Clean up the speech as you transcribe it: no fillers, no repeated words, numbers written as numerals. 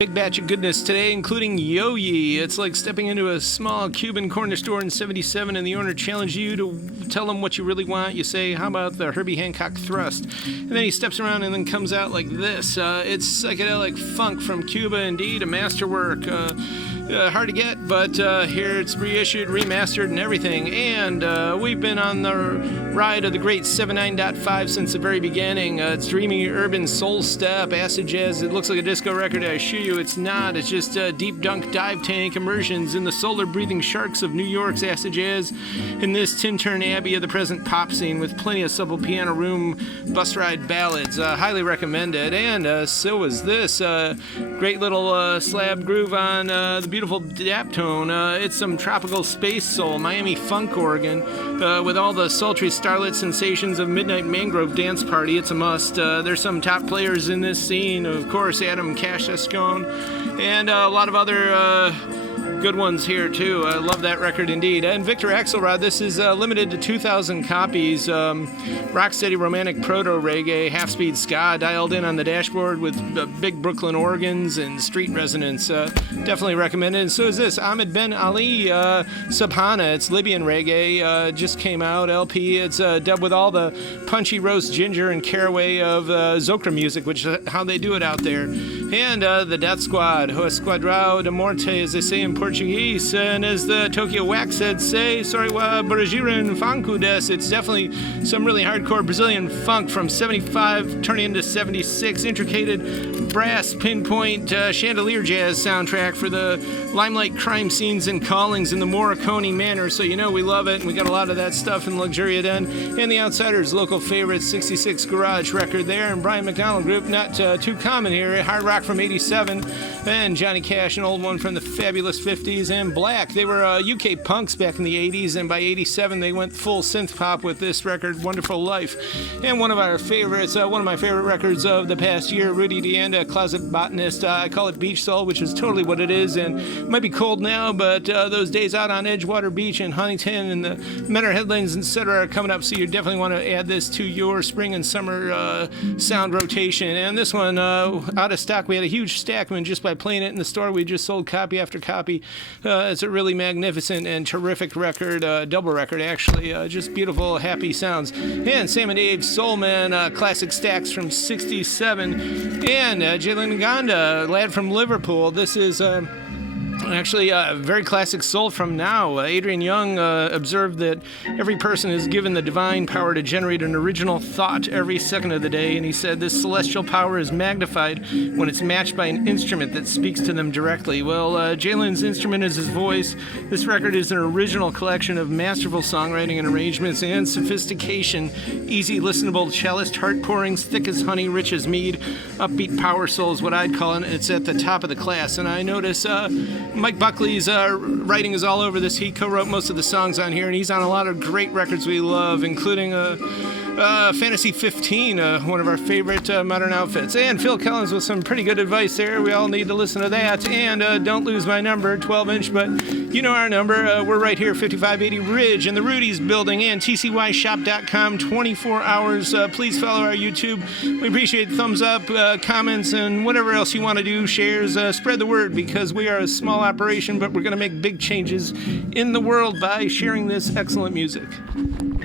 Big batch of goodness today, including Yo-Yi. It's like stepping into a small Cuban corner store in 77 and the owner challenges you to tell him what you really want. You say, how about the Herbie Hancock thrust? And then he steps around and then comes out like this. It's psychedelic funk from Cuba, indeed, a masterwork. Hard to get, but here it's reissued, remastered, and everything. And we've been on the ride of the great 79.5 since the very beginning. It's dreamy urban soul step, acid jazz. It looks like a disco record. I assure you it's not. It's just deep dunk dive tank immersions in the solar breathing sharks of New York's acid jazz in this Tintern Abbey of the present pop scene with plenty of supple piano room bus ride ballads. Highly recommended. And so is this great little slab groove on the beautiful Daptone. It's some tropical space soul, Miami funk organ, with all the sultry starlit sensations of Midnight Mangrove Dance Party. It's a must. There's some top players in this scene, of course, Adam Cash Escone, and a lot of other good ones here too. I love that record indeed. And Victor Axelrod, this is limited to 2,000 copies. Rocksteady romantic proto-reggae, half-speed ska dialed in on the dashboard with big Brooklyn organs and street resonance. Definitely recommended. And so is this Ahmed Ben Ali Subhana. It's Libyan reggae. Just came out LP. It's dubbed with all the punchy roast ginger and caraway of Zokra music, which is how they do it out there. And the Death Squad, O Esquadrao de Morte, as they say in Portuguese, and as the Tokyo Wax heads say, sorry, Brajiran Funku des. It's definitely some really hardcore Brazilian funk from 75 turning into 76. Intricated brass pinpoint chandelier jazz soundtrack for the limelight crime scenes and callings in the Morricone manner, so you know we love it, and we got a lot of that stuff in Luxuria Den. And the Outsiders, local favorite 66 garage record there, and Brian McDonald Group, not too common here, hard rock from 87, and Johnny Cash, an old one from the fabulous 50s, and Black. They were UK punks back in the 80s, and by 87 they went full synth pop with this record, Wonderful Life. And one of our favorites, one of my favorite records of the past year, Rudy Deanda, Closet Botanist. I call it beach soul, which is totally what it is, and it might be cold now, but those days out on Edgewater Beach and Huntington and the Menor Headlands, etc. are coming up, so you definitely want to add this to your spring and summer sound rotation. And this one, out of stock, we had a huge stack, and just by playing it in the store, we just sold copy after copy. It's a really magnificent and terrific record, double record actually, just beautiful, happy sounds. And Sam and Dave Soulman, classic stacks from 67, and Jalen Nganda, lad from Liverpool. This is actually a very classic soul from Now. Adrian Young observed that every person is given the divine power to generate an original thought every second of the day, and he said this celestial power is magnified when it's matched by an instrument that speaks to them directly. Well, Jalen's instrument is his voice. This record is an original collection of masterful songwriting and arrangements and sophistication, easy listenable cellist heart pourings, thick as honey, rich as mead, upbeat power soul is what I'd call it. It's at the top of the class, and I notice Mike Buckley's writing is all over this. He co-wrote most of the songs on here, and he's on a lot of great records we love, including Fantasy 15, one of our favorite modern outfits. And Phil Collins with some pretty good advice there. We all need to listen to that. And Don't Lose My Number, 12-inch, but you know our number. We're right here, 5580 Ridge in the Rudy's building, and tcyshop.com, 24 hours. Please follow our YouTube. We appreciate thumbs up, comments, and whatever else you want to do, shares. Spread the word, because we are a small operation, but we're going to make big changes in the world by sharing this excellent music.